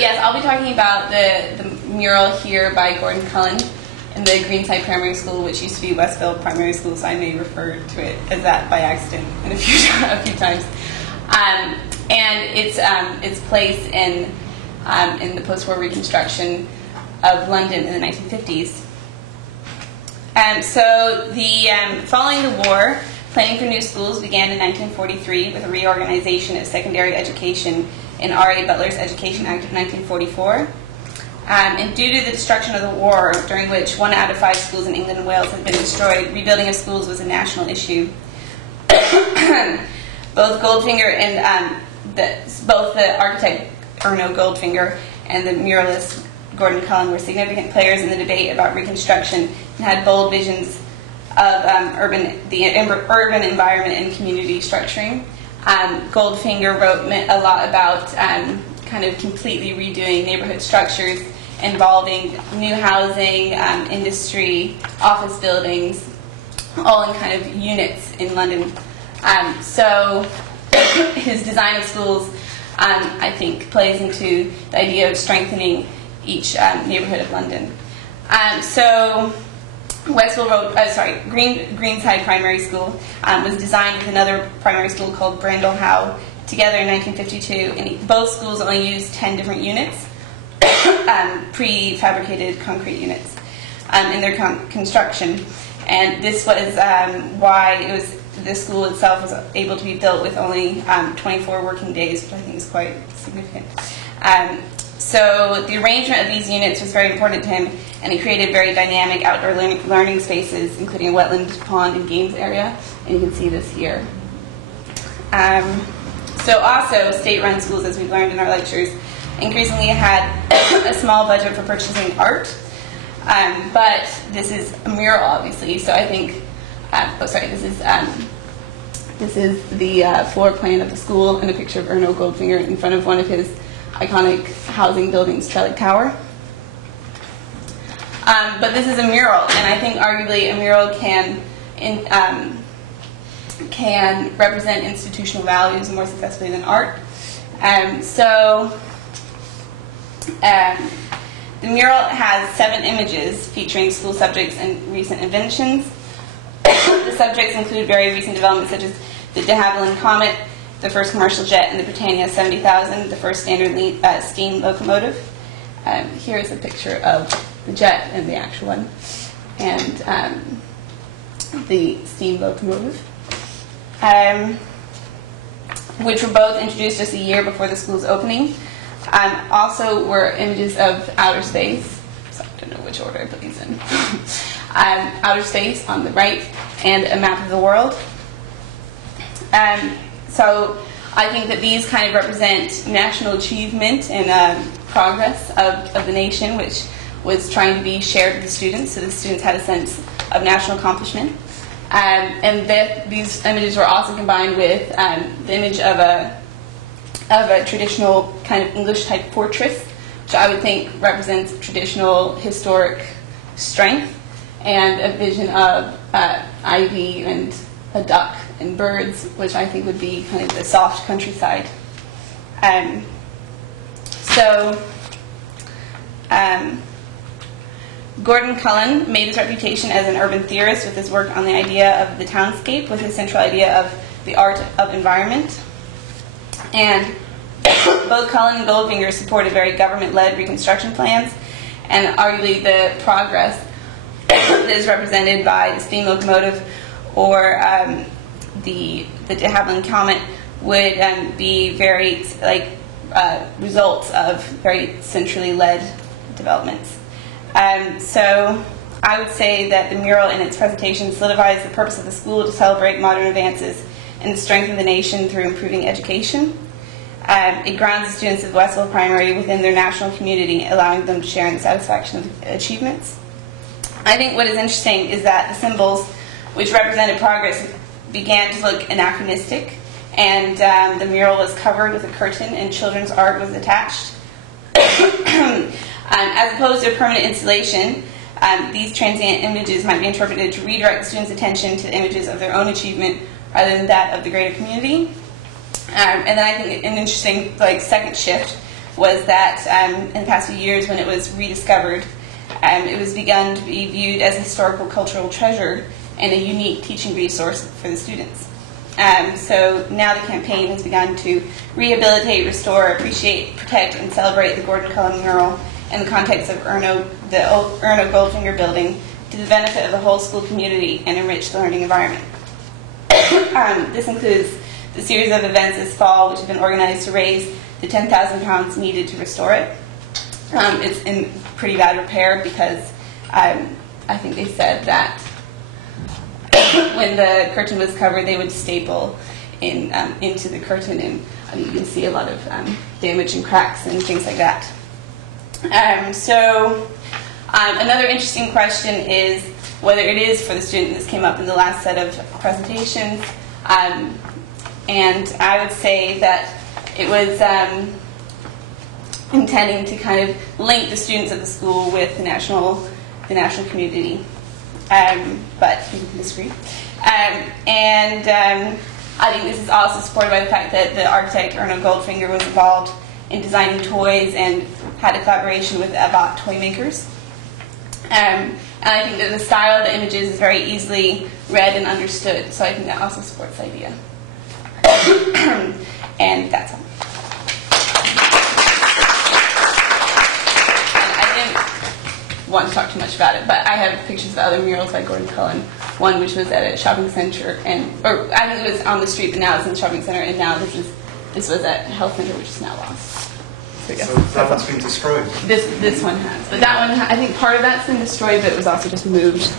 yes, I'll be talking about the mural here by Gordon Cullen in the Greenside Primary School, which used to be Westville Primary School, so I may refer to it as that by accident a few times. And its place in the post-war reconstruction of London in the 1950s. So following the war, planning for new schools began in 1943 with a reorganization of secondary education in R.A. Butler's Education Act of 1944. And due to the destruction of the war, during which 1 out of 5 schools in England and Wales had been destroyed, rebuilding of schools was a national issue. Both Goldfinger and both the architect Erno Goldfinger and the muralist Gordon Cullen were significant players in the debate about Reconstruction and had bold visions of the urban environment and community structuring. Goldfinger wrote a lot about kind of completely redoing neighborhood structures involving new housing, industry, office buildings, all in kind of units in London. So his design of schools, I think, plays into the idea of strengthening each neighborhood of London. So Westville Greenside Primary School was designed with another primary school called Brandle Howe together in 1952, and both schools only used 10 different units, prefabricated concrete units, in their construction. And this was why the school itself was able to be built with only 24 working days, which I think is quite significant. So the arrangement of these units was very important to him, and he created very dynamic outdoor learning spaces, including a wetland, pond, and games area, and you can see this here. So also, state-run schools, as we've learned in our lectures, increasingly had a small budget for purchasing art, but this is a mural, obviously, so I think, this is the floor plan of the school and a picture of Erno Goldfinger in front of one of his iconic housing buildings, Trellick Tower. But this is a mural, and I think arguably a mural can represent institutional values more successfully than art. The mural has 7 images featuring school subjects and recent inventions. The subjects include very recent developments such as the de Havilland Comet, the first commercial jet, and the Britannia 70,000, the first standard steam locomotive. Here is a picture of the jet and the actual one, and the steam locomotive, which were both introduced just a year before the school's opening. Also were images of outer space. So I don't know which order I put these in. Outer space on the right, and a map of the world. So I think that these kind of represent national achievement and progress of the nation, which was trying to be shared with the students, so the students had a sense of national accomplishment. And these images were also combined with the image of a traditional kind of English-type fortress, which I would think represents traditional historic strength, and a vision of ivy and a duck and birds, which I think would be kind of the soft countryside. Gordon Cullen made his reputation as an urban theorist with his work on the idea of the townscape, with his central idea of the art of environment. And both Cullen and Goldfinger supported very government-led reconstruction plans, and arguably the progress that is represented by the steam locomotive or the de Havilland Comet would be very results of very centrally led developments. So I would say that the mural in its presentation solidifies the purpose of the school to celebrate modern advances and the strength of the nation through improving education. It grounds the students of Westville Primary within their national community, allowing them to share in the satisfaction of achievements. I think what is interesting is that the symbols which represented progress began to look anachronistic, and the mural was covered with a curtain and children's art was attached. As opposed to a permanent installation, these transient images might be interpreted to redirect the students' attention to the images of their own achievement rather than that of the greater community. And then I think an interesting second shift was that in the past few years, when it was rediscovered, it was begun to be viewed as a historical cultural treasure and a unique teaching resource for the students. So now the campaign has begun to rehabilitate, restore, appreciate, protect, and celebrate the Gordon Cullen mural in the context of the old Erno Goldfinger building to the benefit of the whole school community and enrich the learning environment. This includes the series of events this fall, which have been organized to raise the £10,000 needed to restore it. It's in pretty bad repair because I think they said that when the curtain was covered, they would staple into the curtain, and you can see a lot of damage and cracks and things like that. Another interesting question is whether it is for the student. This came up in the last set of presentations, and I would say that it was intending to kind of link the students of the school with the national community, but you can disagree. I think this is also supported by the fact that the architect Erno Goldfinger was involved in designing toys and had a collaboration with about toy makers. And I think that the style of the images is very easily read and understood, so I think that also supports the idea. And that's all. Want to talk too much about it, but I have pictures of other murals by Gordon Cullen. One which was at a shopping center, or I think it was on the street, but now it's in the shopping center, and now this was at a health center, which is now lost. So that one's been destroyed. This one has, but that one, I think part of that's been destroyed, but it was also just moved.